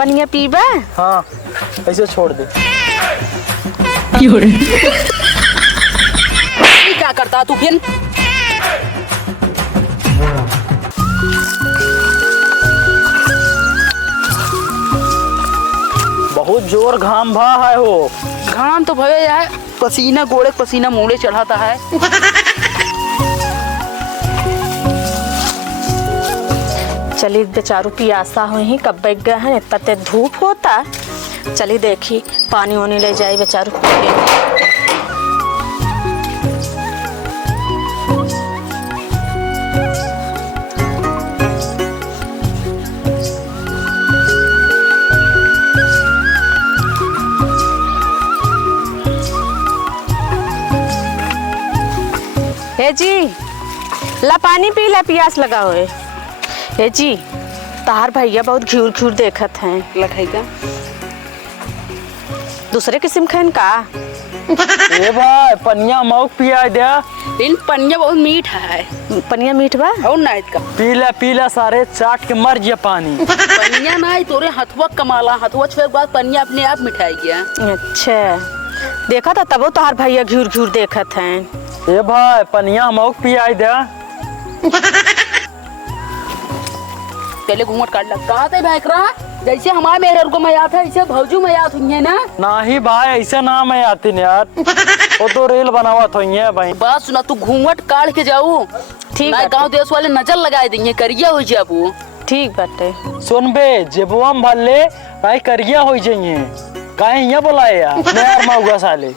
पनिया पीबा? हाँ ऐसे छोड़ दे। क्या करता तू फिर? बहुत जोर घाम भा है हो। घाम तो भैया है, पसीना गोड़े पसीना मुंह चढ़ाता है। चली बेचारू पियासा हुई कब बैठ गए हैं, इतना तेज धूप होता। चली देखी पानी वानी ले जाए बेचारू पी। हे जी ला पानी पी ला, प्यास लगा हुए। हे जी तार भैया बहुत घूर घूर देखत हैं। लखाएगा दूसरे किस्म खन का। ए भाई पनिया मौक पिया दे। इन पनिया बहुत मीठा है। पनिया मीठ बा और नाइट का पीला सारे चाट के मर गया पानी। पनिया ना तोरे हथुआ कमाला, हथुआ छुए के बाद पनिया अपने आप मिठाई गया। अच्छा देखा था तबो तार भैया घूर घूर देखत हैं। ए भाई पनिया मौक पिया दे। पहले घूंघट काट लग कहा था भाई करा, जैसे हमारे मेहर को मैं आता है ऐसे भौजू में याद हुई है ना। नहीं भाई ऐसे ना मैं आती नहीं यार। वो तो रेल बनावा तो है भाई। बात सुना तू घूंघट काट के जाऊ। ठीक है गाँव देश वाले नजर लगाए देंगे करिया हो जाबू। ठीक बाटे। सुन बे जेबुआ में भले भाई करिया हो जाइए काहे ये बोलाए यार मैं यार माऊगा साले।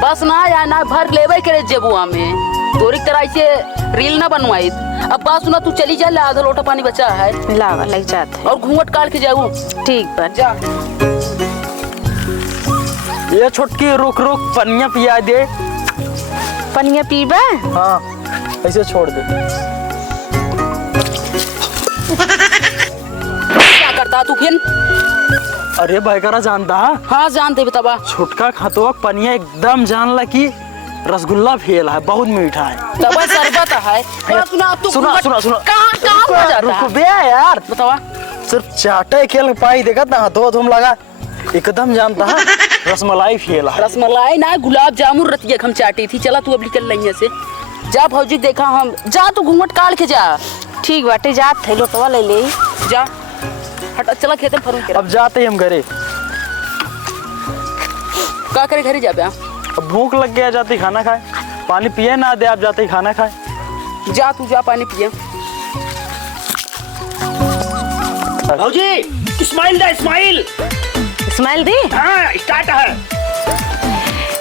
बस ना या ना भर लेवे करे जेबुआ में तोरी तरह से रील ना बनवाई। अब बात सुना तू चली जा, आधा लोटा पानी बचा है लावा लग जाते और घूंघट काट के जाऊ। ठीक बा जा। ये छुटकी रुक पनिया पिया दे। पनिया पीबा? हाँ ऐसे छोड़ दे। क्या करता तू फिर? अरे भाई करा जानता है? हाँ जानते बताबा। छुटका खातो पनिया एकदम जान ला कि रसगुल्ला फेल है, बहुत मीठा है। तब शरबत है। सुना अब तू सुना कहाँ जाता रुको बे यार बतावा। सिर्फ चाटे खेल पाई देखा ना दो धूम लगा एकदम जानता है रसमलाई फेल है। रसमलाई ना गुलाब जामुन रतिया हम चाटी थी। चला तू अब निकल रही से जा भौजी देखा हम जा तू घूंघट काट के जा। ठीक बाटे जात थे लोटवा ले ले जा हट चला खेते में फरूं। अब जाते ही हम घरे। का करे घरे जा बे? अब भूख लग गया जाते ही खाना खाए। पानी पिए ना दे आप जाते ही खाना खाए। जा तू जा पानी पिए। भौजी इस्माइल दा इस्माइल। इस्माइल दी। हाँ स्टार्ट है।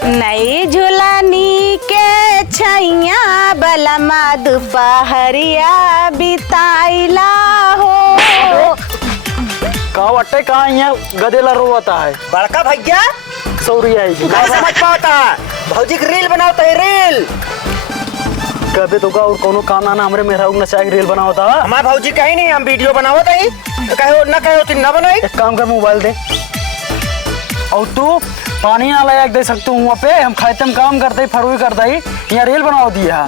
नई झुलानी के छैया बलमा दुपहरिया बिताइला हो। कहाँ वट्टे कहाँ यहाँ गदेला रोता है बड़का भैया सौरी है जी। नहीं समझ पाता भौजी की रील बनाओ तो रील कभी तो का और कोनो काम ना हमरे मेरा उगना चाहे रील बनाओ था। हमारे भौजी कहीं नहीं हम वीडियो बनाओ तो कहो ना कहो तो ना बनाई। एक काम कर मोबाइल दे और तू पानी ना लगा दे सकते वहाँ पे हम खाते हम काम करते ही फरवी करते ही यहाँ रील बनाओ दिया।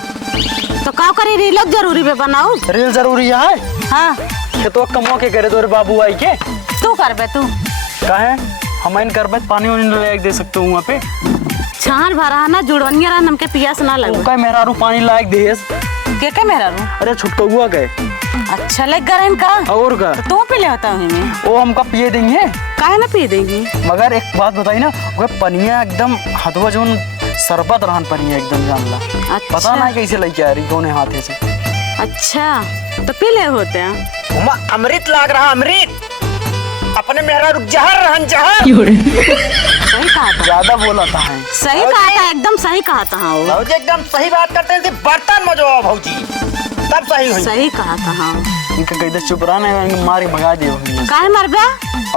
तो का करे रील जरूरी पे बनाओ। रील जरूरी है। हाँ कि तो कमो के करे तोरे बाबू आई के तू करबे तू काहे हम इन करबे पानी वानी लगा दे सकते वहाँ पे। छान भरा ना जुड़वनिया रहा नमके पियास ना लगे। का मेरा रू पानी लायक देस के मेरा रू। अरे छुटका हुआ गए। अच्छा लग गया इनका और का तो तू पी ले होता हूँ मैं। वो हमका पिए देंगे काहे ना पी देंगी। मगर एक बात बताई ना वो पनिया एकदम हदवा जोन शरबत रहन पनिया एकदम जान ला। अच्छा। पता ना कैसे लेके आ रही दोनों हाथे से। अच्छा तो पी ले होते हैं। उमा अमृत लाग रहा अमृत अपने मेहरा रुक जहर रहन जहर। सही कहा था। ज्यादा बोला था है। सही कहा था एकदम सही कहा था। हाँ भौजी एकदम सही बात करते हैं बर्तन में जो भौजी तब सही हुई। सही कहा था। हाँ इनका कहीं चुप रहा नहीं मार के भगा दियो काहे मरबे।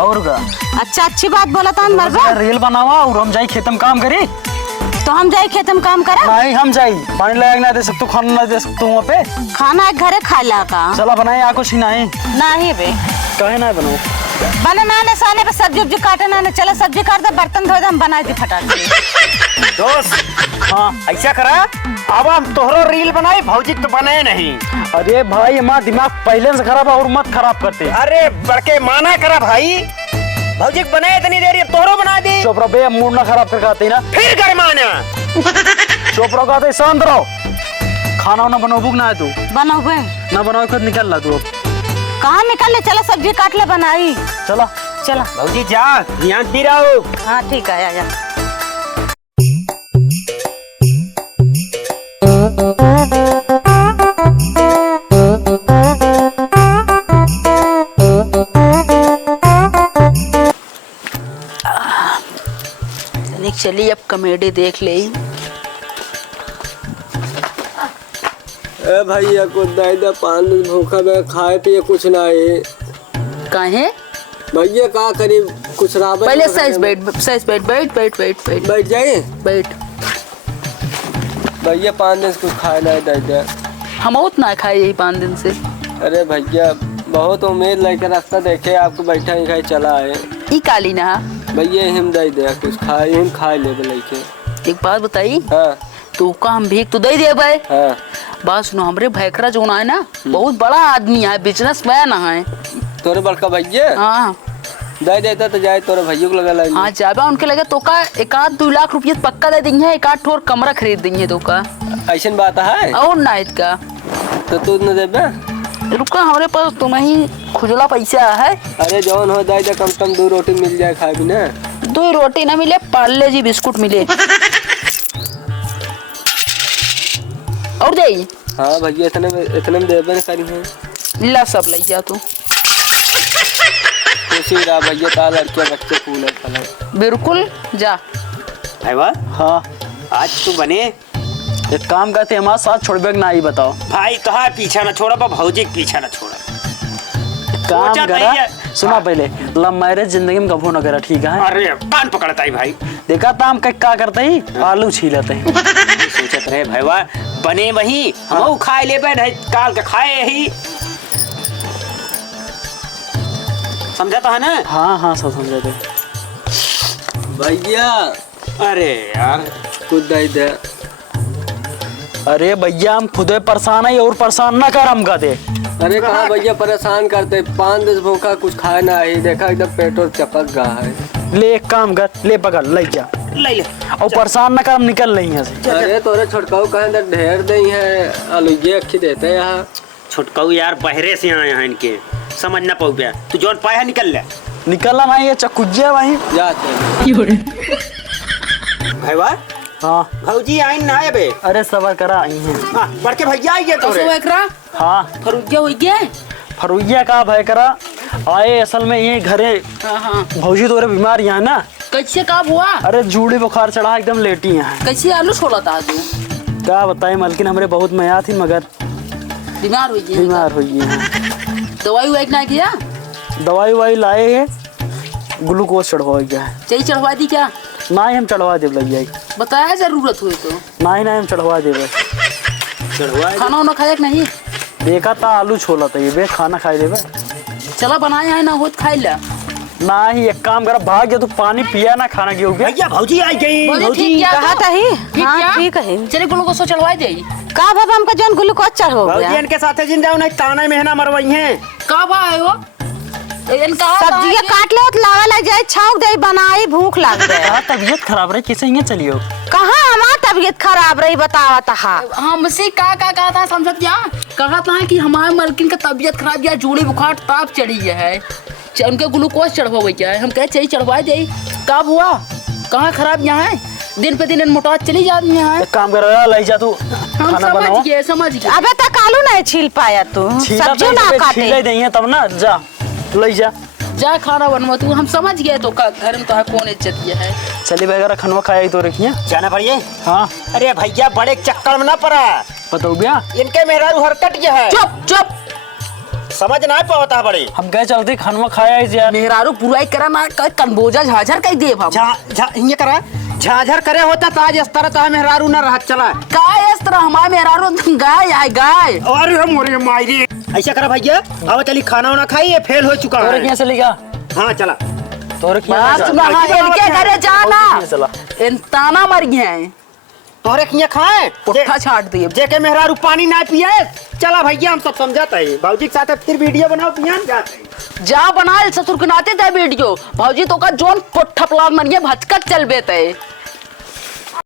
और का अच्छा अच्छी बात बोला था मरबे। रील बनावा और हम जाई खेतम काम करी। तो हम जाए खेत में काम करा। नहीं हम जाई पानी लगा ना दे सकते खाना ना दे सकते वहाँ पे। खाना घरे खा ला का चला बनाए आको नहीं नहीं बे कहे ना बनाओ बने ना साले पे सब्जी उब्जी काटे ना चलो सब्जी काट दे बर्तन धो दे हम बना दी फटाक दोस्त। हाँ ऐसा करा अब हम तोहरो रील बनाई भौजी तो बने नहीं। अरे भाई हमारा दिमाग पहले से खराब है और मत खराब करते। अरे बड़के माना करा भाई भौजी के बनाए इतनी देर, अब तोरो बना दी। चुप रहो बे, मूड ना खराब कर खाते ना। फिर गरमाना। चुप रहो कहते, शांत रहो। खाना वाना बनाओ ना है तू? बनाओ ना बनाओ खुद निकल ला तू अब। कहाँ निकल ले, चला सब्जी काट ले बनाई। चला चला भौजी जा, ध्यान दी रहो। हाँ ठीक है, आया। चलिए अब कॉमेडी देख ले। ए भैया को दादा पानी भूखा में खाए पिए कुछ ना है। काहे भैया का करी कुछ रावत। पहले सही बैठ जाए बैठ। भैया 5 दिन से कुछ खाए ना है दादा। हम उतना खाए यही 5 दिन से। अरे भैया बहुत उम्मीद लेकर रखता, देखे आपको बैठा ही खाए चला है। ई काली ना भैया हम दे दे कुछ खाए, हम खाए ले लेके। एक बात बताई। हाँ तू का हम भीख तो दे दे भाई। हाँ बात सुनो, हमरे भैकरा जो है ना बहुत बड़ा आदमी है, बिजनेसमैन है। तोरे बड़का भैया हाँ दे देता तो जाए तोरे भैया को लगा ला। हाँ जाबा उनके लगे तो का 1-2 लाख रुपये पक्का दे देंगे, 1-8 ठोर कमरा खरीद देंगे तो का। ऐसा बात है और ना का तो तू न देबे। रुका, हमारे पास तुम्हें खुजला पैसा है। अरे जौन हो दादा कम से कम 2 रोटी मिल जाए खाए भी ना। 2 रोटी ना मिले, पार्ले जी बिस्कुट मिले। और दे। हाँ भैया इतने में देबे न करी है। ला सब ले जा तू। खुशी रहा भैया, तार लड़कियां बच्चे कूलर फला। बिल्कुल जा। भाईवा हाँ आज तू बने एक काम करते, हमारे साथ छोड़बे ना ही बताओ। भाई तोहार पीछा ना छोड़ा, भौजी के पीछा ना छोड़ा। काम सोचा करा भैया। सुना हाँ। पहले लव मैरिज जिंदगी में कभू न करा, ठीक है? अरे कान पकड़ता ही भाई। देखा था हम क्या करते ही, आलू छीलते हैं। सोचत रहे भाईवा बने वही हम खाए ले नहीं काल के खाए ही। समझा तो है ना? हाँ हाँ सब समझते। भैया अरे यार खुद दे दे। अरे भैया हम खुद परेशान है और परेशान ना कर हम कहते। अरे कहाँ भैया परेशान करते, 5 दिन भूखा कुछ खाए ना है। देखा एकदम पेट और चपक गया है। ले एक काम कर, ले पकड़ ले जा ले ले। और परेशान ना कर, हम निकल रही हैं से। अरे तोरे छोटकाऊ कहे तो ढेर दही है, आलूए अखी देते यहाँ। छुटकाऊ यार बहरे से आए हैं, इनके समझ ना पाऊ गया। तू जौन पाया निकल ले। निकलना नहीं है, चकुज्जे वहीं जाते भाईवा हाँ। भौजी आई ना है बे। अरे सबर करा आई हैं। हाँ बड़के भैया आई है तोरे। हाँ फरुजा हो गया। फरुइया का भाई करा आए, असल में ये घरे हाँ भौजी तोरे बीमार यहाँ ना। कैसे काब हुआ? अरे जूड़ी बुखार चढ़ा एकदम लेटी हैं। कैसे आलू छोड़ा था तू? क्या बताए मलकिन, हमरे बहुत मया थी मगर बीमार हो गया। बीमार हुई है। दवाई वाई ना किया? दवाई वाई लाए है, ग्लूकोज चढ़वा गया है। चाहिए चढ़वा दी क्या? ना ही हम चढ़वा दे लग जाएगी। बताया जरूरत हुई तो। ना ही हम चढ़वा दे। खाना वाना खाया कि नहीं? देखा था आलू छोला था ये बे, खाना खाई देवे। चला बनाया है ना हो तो खाई ला। ना ही एक काम कर, भाग गया तू पानी पिया ना खाना क्यों गया। भैया भौजी आई गई। ठीक क्या कहा था ही? हाँ क्या? ठीक है। चले ग्लूकोज चढ़वा दे। का बाबा हमका जौन ग्लूकोज चढ़ो गया। भौजी इनके साथे जिन जाओ नहीं ताना महीना मरवाई हैं। का बा है वो? सब्जियां काट ले तो लावा लग जाए, छौंक दे बनाई, भूख लग गए। कहा तबीयत खराब रही, कैसे यहाँ चलियो? कहाँ हमार तबीयत खराब रही बतावा था। हमसे का कहा था समझत क्या? कहा था कि हमारे मलकिन का तबीयत खराब या जूड़ी बुखार ताप चढ़ी है, उनके ग्लूकोज चढ़वा क्या है। हम कहे चाहिए चढ़वा दे। कब हुआ? कहाँ खराब यहाँ है? दिन पे दिन मोटा चली जाती है। एक काम कर, ले जा तू हम खाना बनाओ। समझ गए। अबे तक आलू नहीं छील पाया तू, सब्जी ना काटे। छीले देंगे तब ना, जा ले जा जा खाना बनवा तू। हम समझ गए तो का घर में तो कौन इज्जत ये है। चली वगैरह खनवा खाया तो रखिए। जाना पड़िए। हाँ अरे भैया बड़े चक्कर में ना पड़ा, बताओ भैया। इनके मेहरा हरकत ये है। चुप चुप, समझ ना पाता बड़े। हम कहे चलते खनवा खाया यार। मेहरारू बुराई करा ना, कनबोजा झाझर कह दे हम। ये करा झाझर करे होता ताज इस तरह तो मेहरारू ना रहा चला। का इस तरह हमारे मेहरारू गाय है गाय। अरे मोरे मायरी ऐसा करा भैया, अब चली खाना वाना खाइए, फेल हो चुका तोरे है। किया से लेगा? हाँ चला। तोरे किया बात सुना, हाँ, इनके घरे जाना। चला। इन ताना मर गए हैं। तोहरे किए खाए पुट्ठा छाट दिए। जेके मेहरारू पानी ना पिए। चला भैया हम सब समझाते हैं भाजी के साथ फिर वीडियो बनाओ पियान जाते जा बनाए ससुर के नाते थे वीडियो। भौजी तो का जोन पुट्ठा प्लान मनिए भचकत चल बेते।